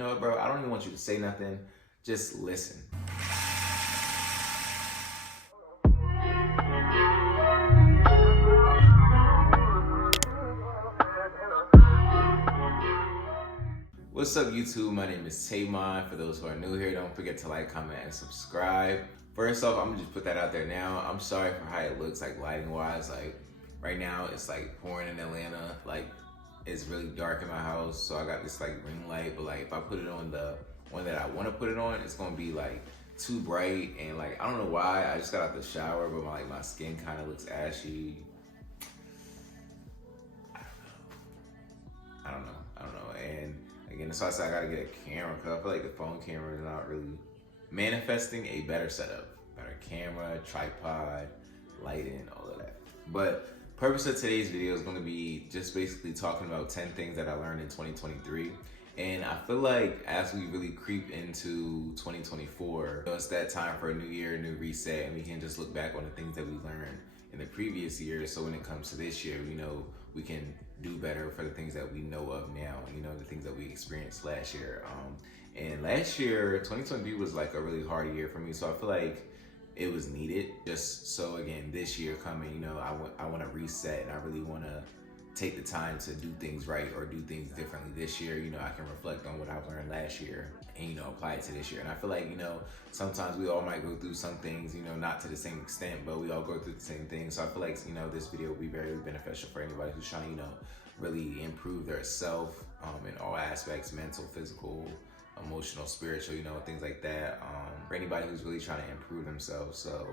You know what, bro? I don't even want you to say nothing. Just listen. What's up, YouTube? My name is Tamon. For those who are new here, don't forget to like, comment, and subscribe. First off, I'm gonna just put that out there now. I'm sorry for how it looks, like lighting wise. Like right now, it's like pouring in Atlanta. Like it's really dark in my house, so I got this like ring light. But like if I put it on the one that I want to put it on, it's gonna be like too bright, and like I don't know why. I just got out the shower, but my skin kind of looks ashy. I don't know. And again, that's why I said I gotta get a camera, because I feel like the phone camera is not really manifesting a better setup. Better camera, tripod, lighting, all of that. But purpose of today's video is gonna be just basically talking about 10 things that I learned in 2023. And I feel like as we really creep into 2024, it's that time for a new year, new reset, and we can just look back on the things that we learned in the previous year. So when it comes to this year, we know we can do better for the things that we know of now, the things that we experienced last year. And last year, 2023 was like a really hard year for me. So I feel like it was needed. Just so again, this year coming, I want to reset, and I really want to take the time to do things right or do things differently this year. I can reflect on what I've learned last year and, apply it to this year. And I feel like, sometimes we all might go through some things, not to the same extent, but we all go through the same things. So I feel like, this video will be very beneficial for anybody who's trying to, really improve their self in all aspects, mental, physical, emotional, spiritual, things like that. For anybody who's really trying to improve themselves. So,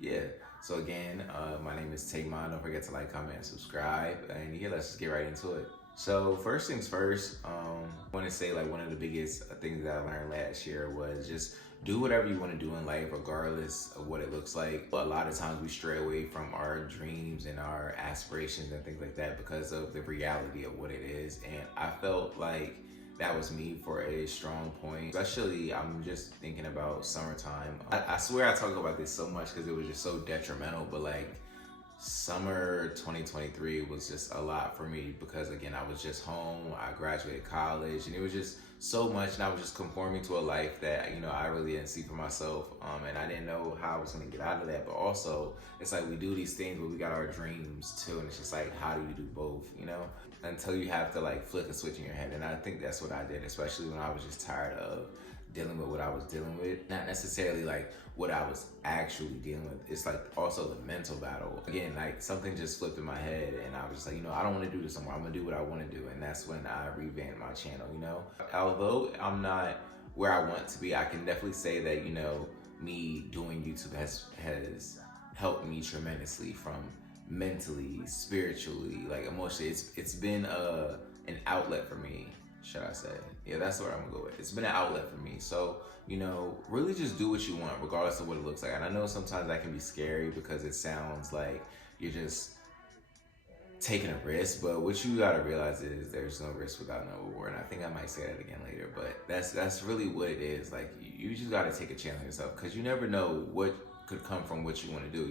yeah. So again, my name is Tamon. Don't forget to like, comment, and subscribe. And yeah, let's just get right into it. So first things first, I want to say like one of the biggest things that I learned last year was just do whatever you want to do in life, regardless of what it looks like. But a lot of times we stray away from our dreams and our aspirations and things like that because of the reality of what it is. And I felt like that was me for a strong point. Especially, I'm just thinking about summertime. I swear I talk about this so much because it was just so detrimental, but like summer 2023 was just a lot for me because again, I was just home, I graduated college, and it was just so much, and I was just conforming to a life that, I really didn't see for myself, and I didn't know how I was gonna get out of that. But also, it's like we do these things, but we got our dreams too, and it's just like, how do you do both, until you have to like flick a switch in your head. And I think that's what I did, especially when I was just tired of dealing with what I was dealing with. Not necessarily like what I was actually dealing with. It's like also the mental battle. Again, like something just flipped in my head, and I was just like, I don't want to do this anymore. I'm gonna do what I want to do. And that's when I revamped my channel, Although I'm not where I want to be, I can definitely say that, me doing YouTube has helped me tremendously, from mentally, spiritually, like emotionally. It's been an outlet for me, should I say. Yeah, that's where I'm gonna go with. It's been an outlet for me. So, really just do what you want, regardless of what it looks like. And I know sometimes that can be scary because it sounds like you're just taking a risk, but what you gotta realize is there's no risk without no reward. And I think I might say that again later, but that's really what it is. Like, you just gotta take a chance on yourself, because you never know what could come from what you want to do.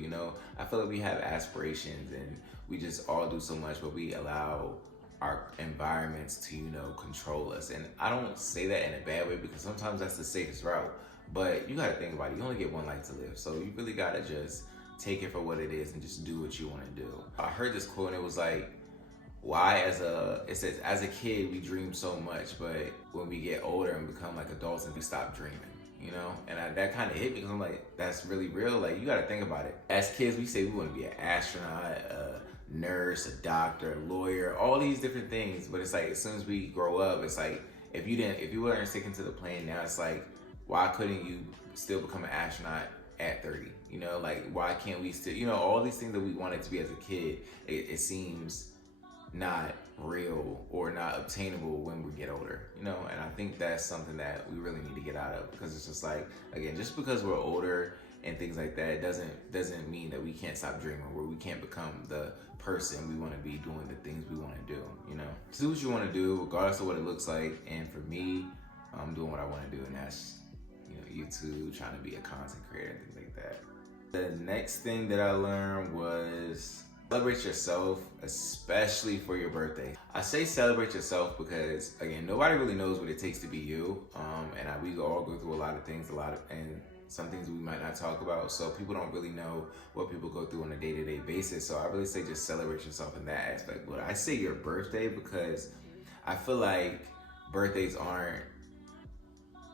I feel like we have aspirations and we just all do so much, but we allow our environments to, control us. And I don't say that in a bad way, because sometimes that's the safest route, but you gotta think about it. You only get one life to live, so you really gotta just take it for what it is and just do what you want to do. I heard this quote, and it was like, it says, as a kid we dream so much, but when we get older and become like adults, and we stop dreaming. And that kind of hit me, because I'm like, that's really real. Like, you got to think about it. As kids, we say we want to be an astronaut, a nurse, a doctor, a lawyer, all these different things. But it's like, as soon as we grow up, it's like, if you weren't sticking to the plan now, it's like, why couldn't you still become an astronaut at 30? Like, why can't we still, all these things that we wanted to be as a kid, it seems not real or not obtainable when we get older, and I think that's something that we really need to get out of, because it's just like, again, just because we're older and things like that, doesn't mean that we can't stop dreaming, or we can't become the person we want to be doing the things we want to do. Do what you want to do, regardless of what it looks like. And for me, I'm doing what I want to do, and that's YouTube, trying to be a content creator and things like that. The next thing that I learned was Celebrate yourself, especially for your birthday. I say celebrate yourself because, again, nobody really knows what it takes to be you. We all go through a lot of things, and some things we might not talk about. So people don't really know what people go through on a day-to-day basis. So I really say just celebrate yourself in that aspect. But I say your birthday because I feel like birthdays aren't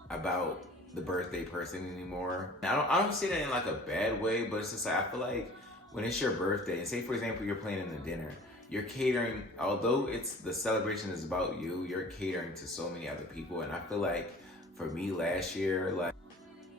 about the birthday person anymore. Now, I don't say that in like a bad way, but it's just like I feel like when it's your birthday, and say for example you're planning a dinner, you're catering. Although it's the celebration is about you, you're catering to so many other people. And I feel like for me last year, like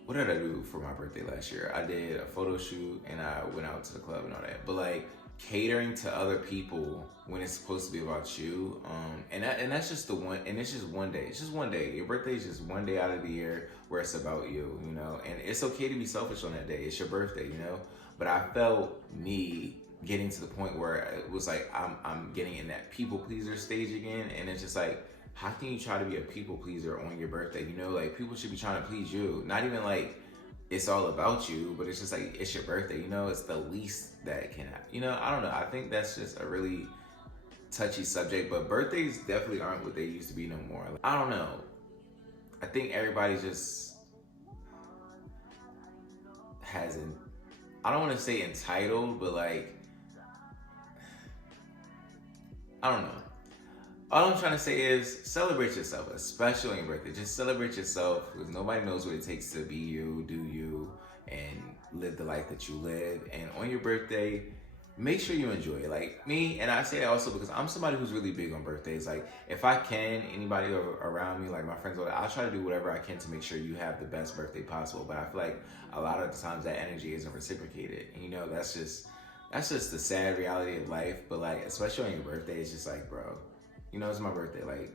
what did I do for my birthday last year? I did a photo shoot and I went out to the club and all that. But like catering to other people when it's supposed to be about you, and that's just the one, and it's just one day. It's just one day. Your birthday is just one day out of the year where it's about you, you know. And it's okay to be selfish on that day. It's your birthday, you know. But I felt me getting to the point where it was like I'm getting in that people pleaser stage again, and it's just like, how can you try to be a people pleaser on your birthday? You know, like people should be trying to please you. Not even like it's all about you, but it's just like it's your birthday. You know, it's the least that can happen. You know, I don't know. I think that's just a really touchy subject. But birthdays definitely aren't what they used to be no more. Like, I don't know. I think everybody just hasn't. I don't want to say entitled, but like, I don't know. All I'm trying to say is celebrate yourself, especially on your birthday. Just celebrate yourself because nobody knows what it takes to be you, do you, and live the life that you live. And on your birthday, make sure you enjoy it. Like me, and I say that also because I'm somebody who's really big on birthdays. Like if I can, anybody around me, like my friends, I'll try to do whatever I can to make sure you have the best birthday possible. But I feel like a lot of the times that energy isn't reciprocated. And you know, that's just the sad reality of life. But like, especially on your birthday, it's just like, bro, you know, it's my birthday. Like,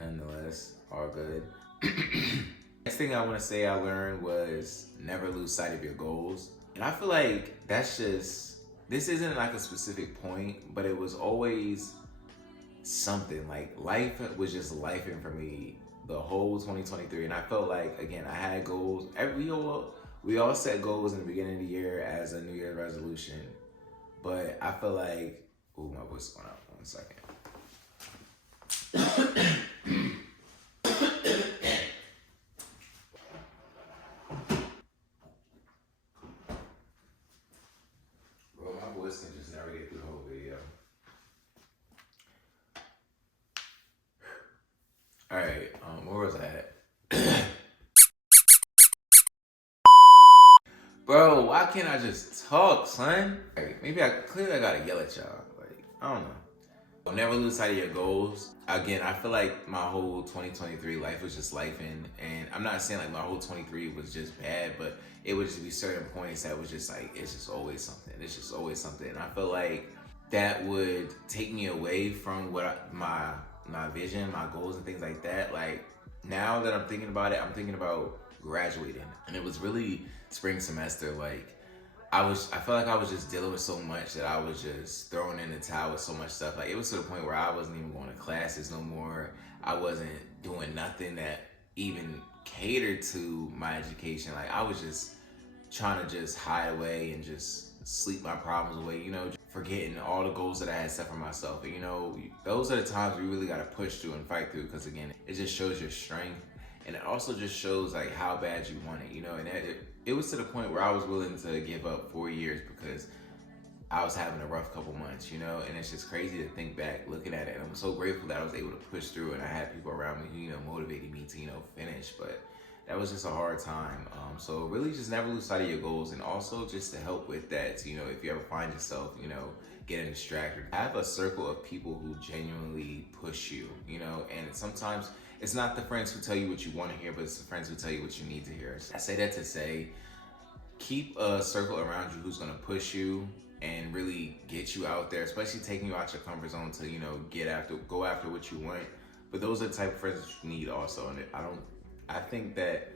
nonetheless, all good. Next thing I want to say I learned was never lose sight of your goals. And I feel like that's just, this isn't like a specific point, but it was always something. Like life was just lifing for me the whole 2023. And I felt like, again, I had goals. We all set goals in the beginning of the year as a New Year's resolution. But I feel like, ooh, my voice is going out. 1 second. Bro, my voice can just never get through the whole video. Alright, where was I at? Bro, why can't I just talk, son? Like, maybe I gotta yell at y'all. Like, I don't know. Never lose sight of your goals. Again, I feel like my whole 2023 life was just lifing, and I'm not saying like my whole 23 was just bad, but it would just be certain points that was just like, it's just always something. It's just always something. And I feel like that would take me away from my vision, my goals and things like that. Like now that I'm thinking about it, I'm thinking about graduating. And it was really spring semester. Like I felt like I was just dealing with so much that I was just throwing in the towel with so much stuff. Like it was to the point where I wasn't even going to classes no more. I wasn't doing nothing that even catered to my education. Like I was just trying to just hide away and just sleep my problems away, you know, forgetting all the goals that I had set for myself. And, you know, those are the times we really got to push through and fight through, because again, it just shows your strength. And it also just shows like how bad you want it, you know. And it was to the point where I was willing to give up 4 years because I was having a rough couple months, you know. And it's just crazy to think back, looking at it. And I'm so grateful that I was able to push through, and I had people around me who, you know, motivated me to, you know, finish. But that was just a hard time. So really just never lose sight of your goals. And also just to help with that, you know, if you ever find yourself, you know, getting distracted, have a circle of people who genuinely push you, you know. And sometimes it's not the friends who tell you what you want to hear, but it's the friends who tell you what you need to hear. I say that to say, keep a circle around you who's going to push you and really get you out there, especially taking you out your comfort zone to, you know, go after what you want. But those are the type of friends that you need also. And I think that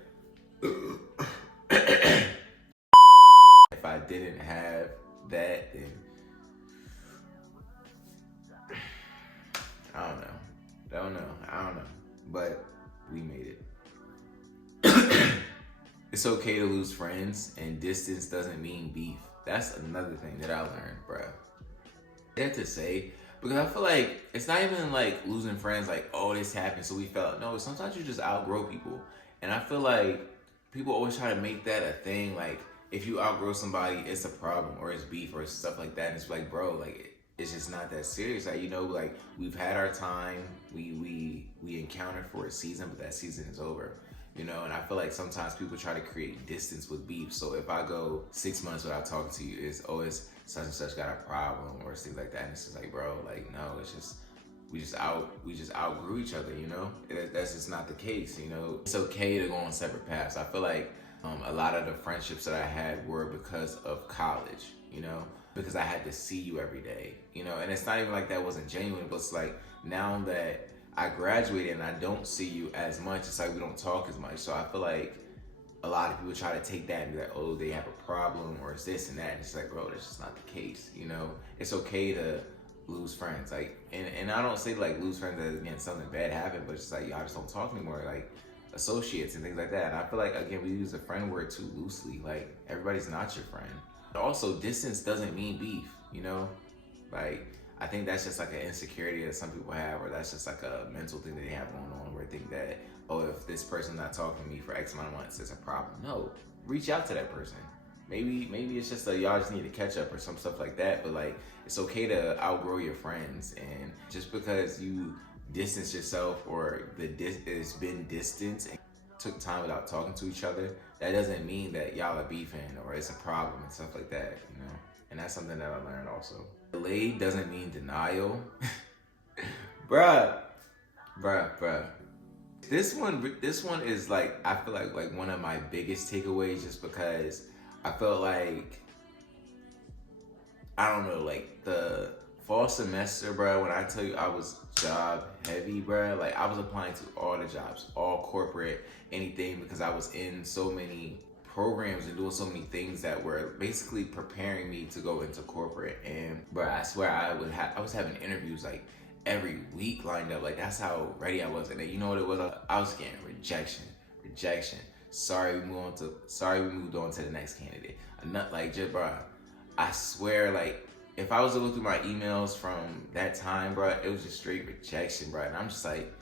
if I didn't have that, then I don't know. But we made it. It's okay to lose friends, and distance doesn't mean beef. That's another thing that I learned, bruh. That to say, because I feel like it's not even like losing friends, like, oh, this happened, so we felt. No, sometimes you just outgrow people. And I feel like people always try to make that a thing. Like, if you outgrow somebody, it's a problem or it's beef or stuff like that. And it's like, bro, like, it's just not that serious. Like, like, we've had our time. We encountered for a season, but that season is over. And I feel like sometimes people try to create distance with beef. So if I go 6 months without talking to you, it's always such and such got a problem or things like that. And it's just like, bro, like, no, it's just, we just outgrew each other, That's just not the case, It's okay to go on separate paths. I feel like a lot of the friendships that I had were because of college, because I had to see you every day, and it's not even like that wasn't genuine, but it's like now that I graduated and I don't see you as much, it's like we don't talk as much. So I feel like a lot of people try to take that and be like, oh, they have a problem or it's this and that. And it's like, bro, that's just not the case. It's okay to lose friends. Like, and I don't say like lose friends as again something bad happened, but it's just like y'all just don't talk anymore. Like associates and things like that. And I feel like again we use the friend word too loosely. Like everybody's not your friend. Also, distance doesn't mean beef. Like I think that's just like an insecurity that some people have, or that's just like a mental thing that they have going on, where they think that, oh, if this person's not talking to me for X amount of months, it's a problem. No, reach out to that person. Maybe it's just that y'all just need to catch up or some stuff like that. But like, it's okay to outgrow your friends, and just because you distance yourself or it's been distance and took time without talking to each other, that doesn't mean that y'all are beefing or it's a problem and stuff like that. And that's something that I learned also. Delayed doesn't mean denial. bruh. This one is like, I feel like one of my biggest takeaways, just because I felt like, I don't know, like the fall semester, bruh, when I tell you I was job heavy, bruh, like I was applying to all the jobs, all corporate, anything, because I was in so many programs and doing so many things that were basically preparing me to go into corporate. And bro, I swear I was having interviews like every week lined up. Like that's how ready I was. And then you know what it was? I was getting rejection. Sorry, we moved on to the next candidate. I'm not like, just bro, I swear, like if I was to go through my emails from that time, bro, it was just straight rejection, bro. And I'm just like,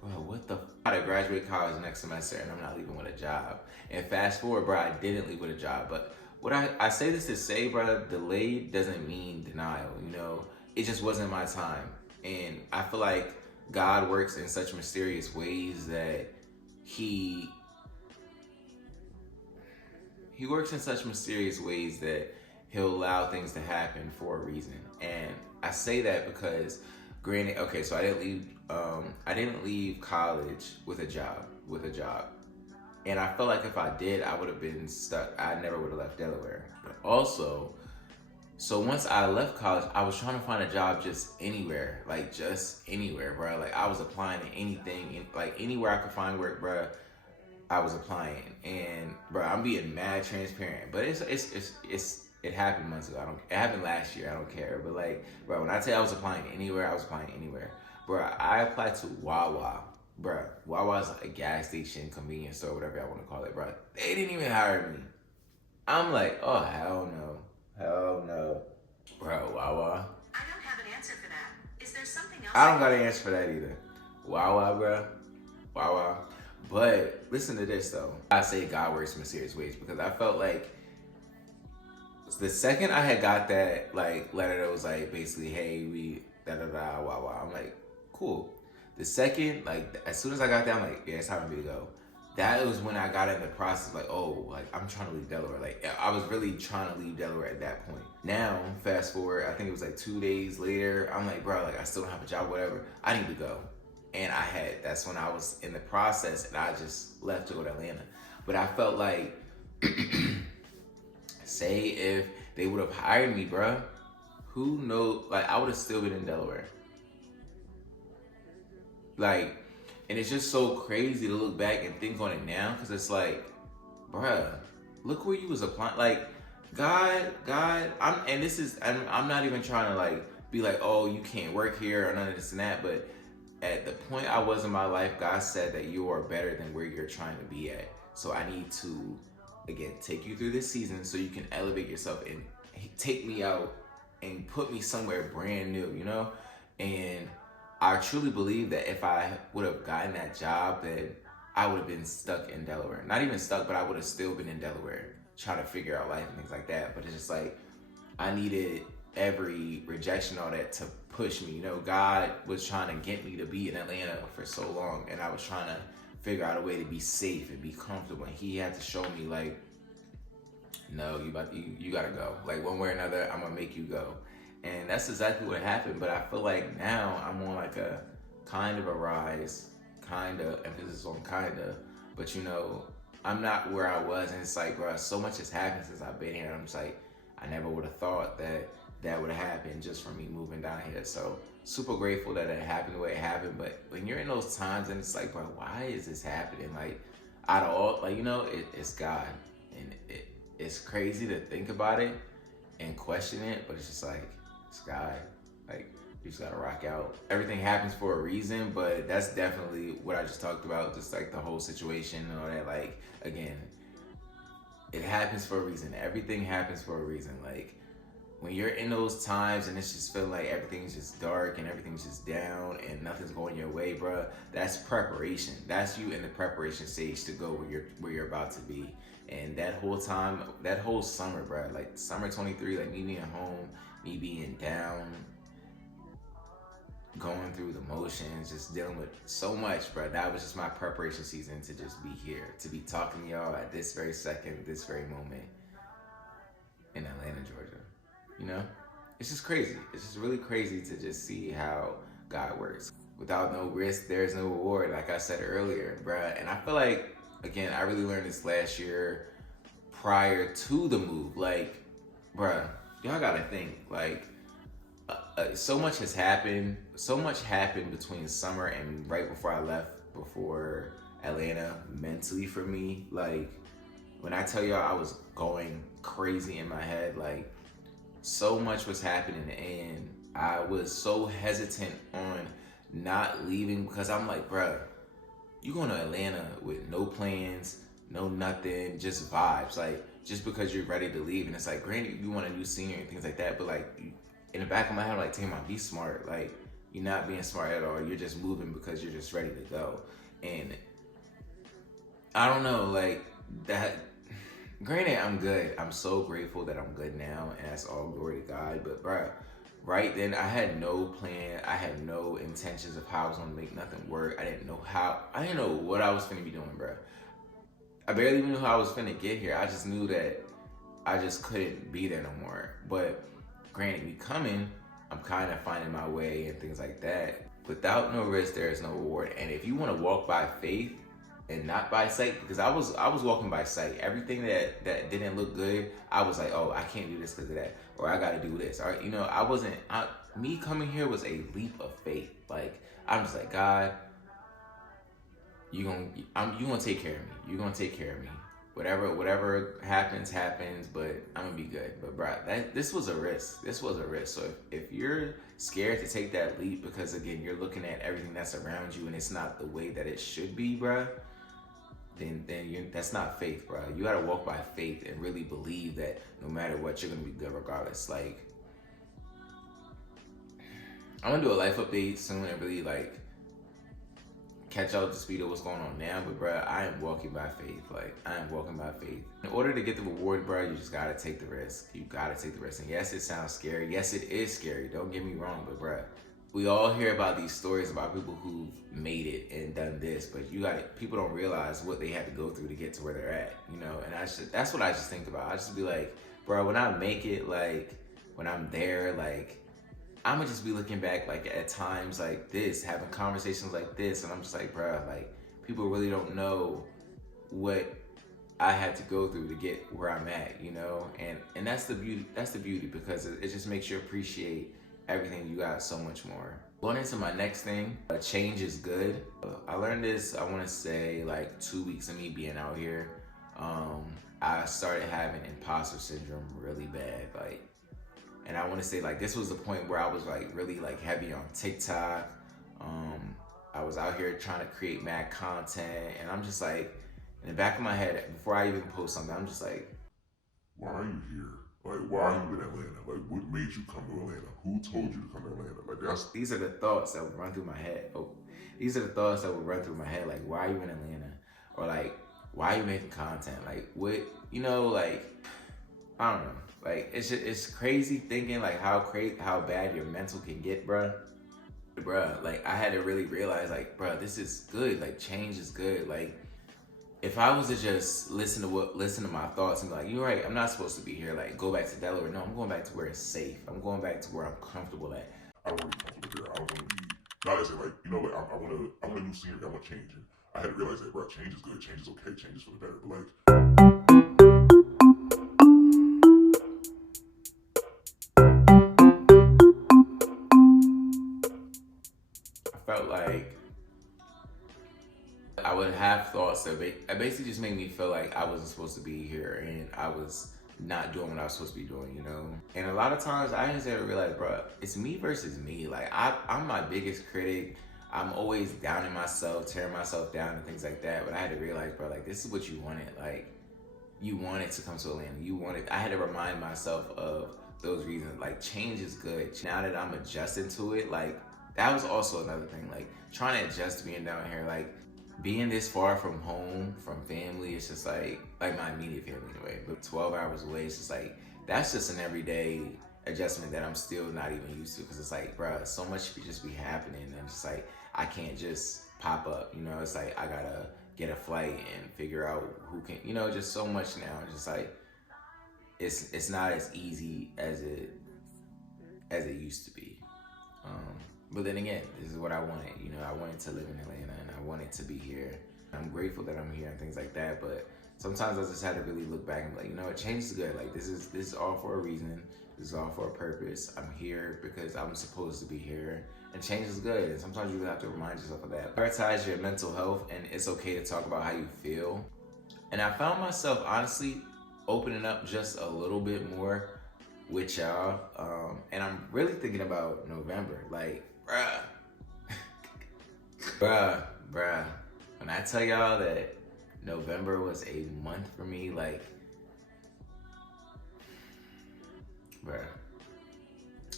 bro, what the f? I graduate college next semester and I'm not leaving with a job. And fast forward, bro, I didn't leave with a job. But what I say this to say, bro, delayed doesn't mean denial, It just wasn't my time. And I feel like God works in such mysterious ways that he works in such mysterious ways that he'll allow things to happen for a reason. And I say that because granted, okay, so I didn't leave college with a job. And I felt like if I did, I would have been stuck. I never would have left Delaware. But also, so once I left college, I was trying to find a job just anywhere, bro. Like I was applying to anything, like anywhere I could find work, bro. I was applying, and bro, I'm being mad transparent. But it happened months ago. It happened last year. I don't care. But like, bro, when I tell you I was applying anywhere, I was applying anywhere. Bro, I applied to Wawa. Bro, Wawa's a gas station, convenience store, whatever I want to call it, bro. They didn't even hire me. I'm like, oh, hell no. Bro, Wawa. I don't have an answer for that. Is there something else? I don't got an answer for that either. Wawa, bro. Wawa. But listen to this, though. I say God works in mysterious ways, because I felt like the second I had got that like letter that was like basically, hey, we da-da-da, Wawa, I'm like, cool. The second, like, as soon as I got that, I'm like, yeah, it's time for me to go. That was when I got in the process, like, oh, like, I'm trying to leave Delaware. Like, I was really trying to leave Delaware at that point. Now, fast forward, I think it was like 2 days later, I'm like, bro, like, I still don't have a job, whatever. I need to go. And that's when I was in the process, and I just left to go to Atlanta. But I felt like, say if they would have hired me, bro, who knows, like, I would have still been in Delaware. Like, and it's just so crazy to look back and think on it now, because it's like, bruh, look where you was applying. Like, God, I'm not even trying to like be like, oh, you can't work here or none of this and that, but at the point I was in my life, God said that you are better than where you're trying to be at. So I need to, again, take you through this season so you can elevate yourself and take me out and put me somewhere brand new, you know? And I truly believe that if I would have gotten that job, that I would have been stuck in Delaware. Not even stuck, but I would have still been in Delaware trying to figure out life and things like that. But it's just like, I needed every rejection, all that, to push me. You know, God was trying to get me to be in Atlanta for so long, and I was trying to figure out a way to be safe and be comfortable. And he had to show me, like, no, you gotta go. Like, one way or another, I'm gonna make you go. And that's exactly what happened. But I feel like now I'm on like a kind of a rise, kind of, emphasis on kind of, but you know, I'm not where I was. And it's like, bro, so much has happened since I've been here. I'm just like, I never would have thought that that would have happened just from me moving down here. So super grateful that it happened the way it happened. But when you're in those times and it's like, bro, why is this happening? Like, out of all, like, you know, it's God. And it's crazy to think about it and question it, but it's just like, it's God. Like, you just gotta rock out. Everything happens for a reason, but that's definitely what I just talked about, just like the whole situation and all that. Like, again, it happens for a reason. Everything happens for a reason. Like, when you're in those times and it's just feeling like everything's just dark and everything's just down and nothing's going your way, bruh, that's preparation. That's you in the preparation stage to go where you're about to be. And that whole time, that whole summer, bruh, like summer 23, like me being home, me being down, going through the motions, just dealing with so much, bro. That was just my preparation season to just be here, to be talking to y'all at this very second, this very moment in Atlanta, Georgia. You know? It's just crazy. It's just really crazy to just see how God works. Without no risk, there's no reward, like I said earlier, bruh. And I feel like, again, I really learned this last year prior to the move. Like, bruh, y'all gotta think, like, so much has happened. So much happened between summer and right before I left, before Atlanta, mentally for me. Like, when I tell y'all I was going crazy in my head, like, so much was happening, and I was so hesitant on not leaving because I'm like, bruh, you going to Atlanta with no plans, no nothing, just vibes. Like, just because you're ready to leave. And it's like, granted, you want a new senior and things like that, but like, in the back of my head, I'm like, Tamon, be smart. Like, you're not being smart at all. You're just moving because you're just ready to go. And I don't know, like, that. Granted, I'm good. I'm so grateful that I'm good now, and that's all glory to God. But bro, right then, I had no plan. I had no intentions of how I was gonna make nothing work. I didn't know what I was finna be doing, bro. I barely even knew how I was finna get here. I just knew that I just couldn't be there no more. But granted, me coming, I'm kind of finding my way and things like that. Without no risk, there is no reward. And if you want to walk by faith and not by sight, because I was walking by sight. Everything that didn't look good, I was like, oh, I can't do this because of that, or I got to do this. Or, you know, me coming here was a leap of faith. Like, I'm just like, God, you gonna take care of me. You're gonna take care of me. Whatever happens, but I'm gonna be good. But bro, this was a risk. So if you're scared to take that leap because, again, you're looking at everything that's around you and it's not the way that it should be, bro, then that's not faith, bro. You gotta walk by faith and really believe that no matter what, you're gonna be good regardless. Like, I'm gonna do a life update soon and really, like, catch up to speed of what's going on now. But bro, I am walking by faith. Like, I am walking by faith. In order to get the reward, bro, you just gotta take the risk. You gotta take the risk. And yes, it sounds scary. Yes, it is scary. Don't get me wrong. But bro, we all hear about these stories about people who've made it and done this, but people don't realize what they had to go through to get to where they're at, you know? And that's what I just think about. I just be like, bro, when I make it, like, when I'm there, like, I'm gonna just be looking back, like, at times like this, having conversations like this, and I'm just like, bro, like, people really don't know what I had to go through to get where I'm at, you know? And that's the beauty, because it just makes you appreciate everything you got so much more. Going into my next thing, change is good. I learned this, I wanna say, like 2 weeks of me being out here. I started having imposter syndrome really bad, like, and I wanna say, like, this was the point where I was, like, really, like, heavy on TikTok. I was out here trying to create mad content, and I'm just like, in the back of my head, before I even post something, I'm just like, why are you here? Like, why are you in Atlanta? Like, what made you come to Atlanta? Who told you to come to Atlanta? Like, that's These are the thoughts that would run through my head. These are the thoughts that would run through my head. Like, why are you in Atlanta? Or like, why are you making content? Like, what, like, I don't know. Like, it's crazy thinking like how bad your mental can get, bruh. Like, I had to really realize, like, bruh, this is good. Like, change is good. Like, if I was to just listen to my thoughts and be like, you're right, I'm not supposed to be here. Like, go back to Delaware. No, I'm going back to where it's safe. I'm going back to where I'm comfortable at. I don't want to be comfortable there. I don't want to be. Not as in like like I want a new scenery. I want change. And I had to realize that, bro. Change is good. Change is okay. Change is for the better. But like. I felt like I would have thoughts that basically just made me feel like I wasn't supposed to be here and I was not doing what I was supposed to be doing, And a lot of times I just had to realize, bro, it's me versus me. Like, I'm my biggest critic. I'm always downing myself, tearing myself down and things like that. But I had to realize, bro, like, this is what you wanted. Like, you wanted to come to Atlanta. I had to remind myself of those reasons. Like, change is good. Now that I'm adjusting to it, like, that was also another thing. Like, trying to adjust to being down here, like, being this far from home, from family, it's just like my immediate family anyway, but 12 hours away, it's just like, that's just an everyday adjustment that I'm still not even used to, because it's like, bruh, so much should just be happening, and it's like, I can't just pop up, It's like, I gotta get a flight and figure out who can, just so much now. It's just like, it's not as easy as it used to be. But then again, this is what I wanted. I wanted to live in Atlanta and I wanted to be here. I'm grateful that I'm here and things like that. But sometimes I just had to really look back and be like, change is good. Like, this is all for a reason. This is all for a purpose. I'm here because I'm supposed to be here. And change is good. And sometimes you have to remind yourself of that. Prioritize your mental health, and it's okay to talk about how you feel. And I found myself honestly opening up just a little bit more with y'all. And I'm really thinking about November. Like, bruh, when I tell y'all that November was a month for me, like, bruh,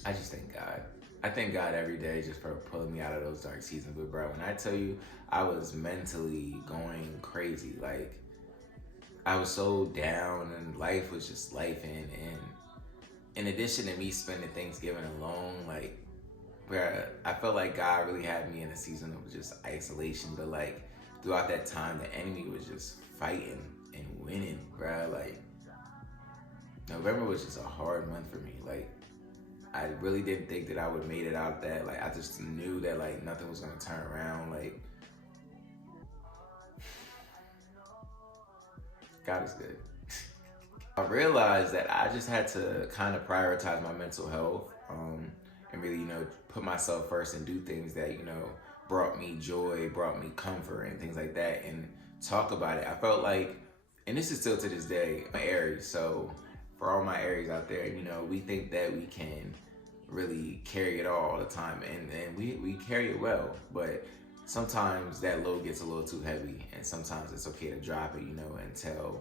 I just thank God. I thank God every day just for pulling me out of those dark seasons. But bruh, when I tell you, I was mentally going crazy. Like, I was so down and life was just life. And in addition to me spending Thanksgiving alone, like, bruh, I felt like God really had me in a season of just isolation. But like, throughout that time, the enemy was just fighting and winning, bruh. Like, November was just a hard month for me. Like, I really didn't think that I would have made it out of that. Like, I just knew that like nothing was gonna turn around. Like, God is good. I realized that I just had to kind of prioritize my mental health, and really, put myself first and do things that, brought me joy, brought me comfort and things like that, and talk about it. I felt like, and this is still to this day, I'm Aries, so for all my Aries out there, we think that we can really carry it all the time, and we carry it well, but sometimes that load gets a little too heavy, and sometimes it's okay to drop it, and tell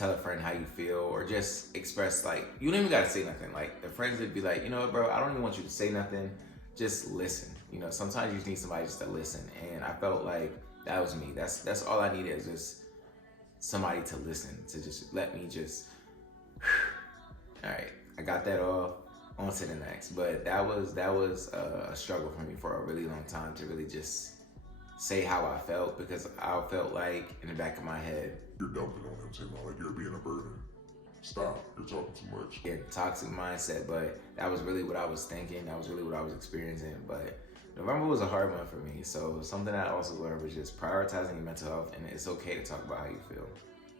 a friend how you feel, or just express, like, you don't even gotta say nothing. Like, the friends would be like, you know what, bro, I don't even want you to say nothing, just listen. Sometimes you just need somebody just to listen, and I felt like that was me. That's all I needed, is just somebody to listen, to just let me just, all right, I got that off, on to the next. But that was a struggle for me for a really long time, to really just say how I felt, because I felt like in the back of my head, you're dumping on him, saying like you're being a burden. Stop, you're talking too much. Yeah, toxic mindset, but that was really what I was thinking. That was really what I was experiencing. But November was a hard month for me. So something I also learned was just prioritizing your mental health, and it's okay to talk about how you feel.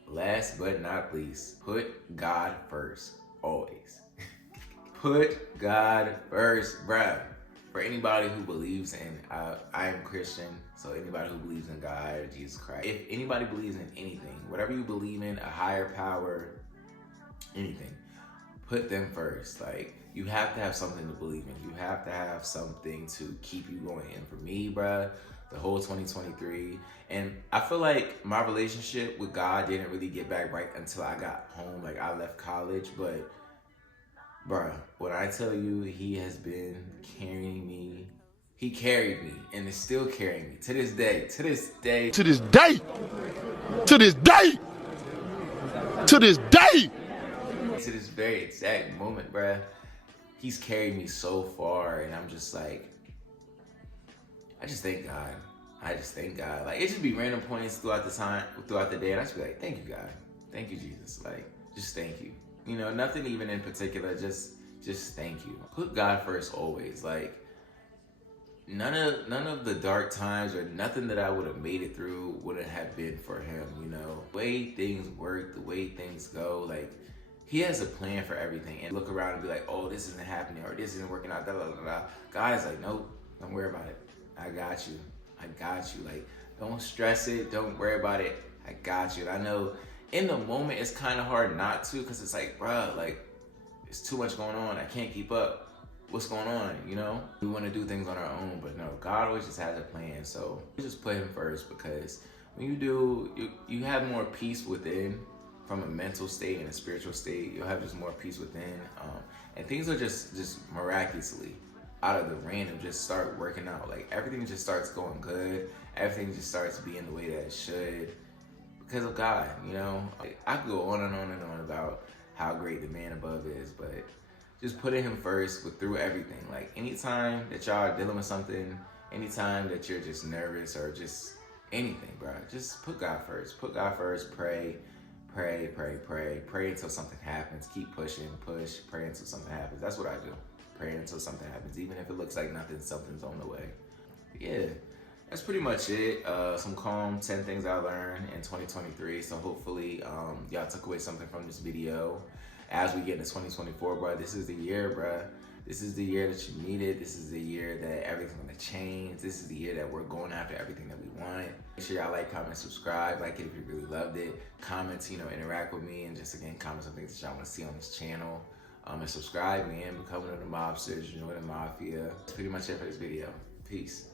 Last but not least, put God first, always. Put God first, bruh. For anybody who believes in, I am Christian, so anybody who believes in God or Jesus Christ, if anybody believes in anything, whatever you believe in, a higher power, anything, put them first. Like, you have to have something to believe in. You have to have something to keep you going. And for me, bruh, the whole 2023, and I feel like my relationship with God didn't really get back right until I got home. Like, I left college, but Bruh, when I tell you he has been carrying me, he carried me and is still carrying me to this day, to this day, To this day! To this day! To this day! to this very exact moment, bruh. He's carried me so far, and I'm just like, I just thank God. I just thank God. Like, it just be random points throughout the day, and I just be like, thank you, God. Thank you, Jesus. Like, just thank you. You know, nothing even in particular, just thank you. Put God first always. Like, none of the dark times or nothing that I would have made it through wouldn't have been for him, you know. The way things work, the way things go, like, he has a plan for everything. And look around and be like, oh, this isn't happening or this isn't working out, da da da da. God is like, nope, don't worry about it. I got you. I got you. Like, don't stress it. Don't worry about it. I got you. And I know in the moment it's kind of hard not to, because it's like, bruh, like, it's too much going on. I can't keep up. What's going on, you know? We want to do things on our own, but no, God always just has a plan. So you just put him first, because when you do, you have more peace within, from a mental state and a spiritual state. You'll have just more peace within. And things will just miraculously, out of the random, just start working out. Like, everything just starts going good. Everything just starts being the way that it should because of God, you know? Like, I could go on and on and on about how great the man above is, but just putting him first through everything. Like, anytime that y'all are dealing with something, anytime that you're just nervous or just anything, bro, just put God first. Put God first. Pray until something happens. Keep pushing, pray until something happens. That's what I do. Pray until something happens. Even if it looks like nothing, something's on the way. Yeah, that's pretty much it. Some calm 10 things I learned in 2023. So hopefully y'all took away something from this video. As we get into 2024, bro, this is the year, bro. This is the year that you needed. This is the year that everything's gonna change. This is the year that we're going after everything that we want. Make sure y'all like, comment, subscribe. Like it if you really loved it. Comment, you know, interact with me, and just again, comment some things that y'all wanna see on this channel. And subscribe, man. Become one of the mobsters, join the mafia. That's pretty much it for this video. Peace.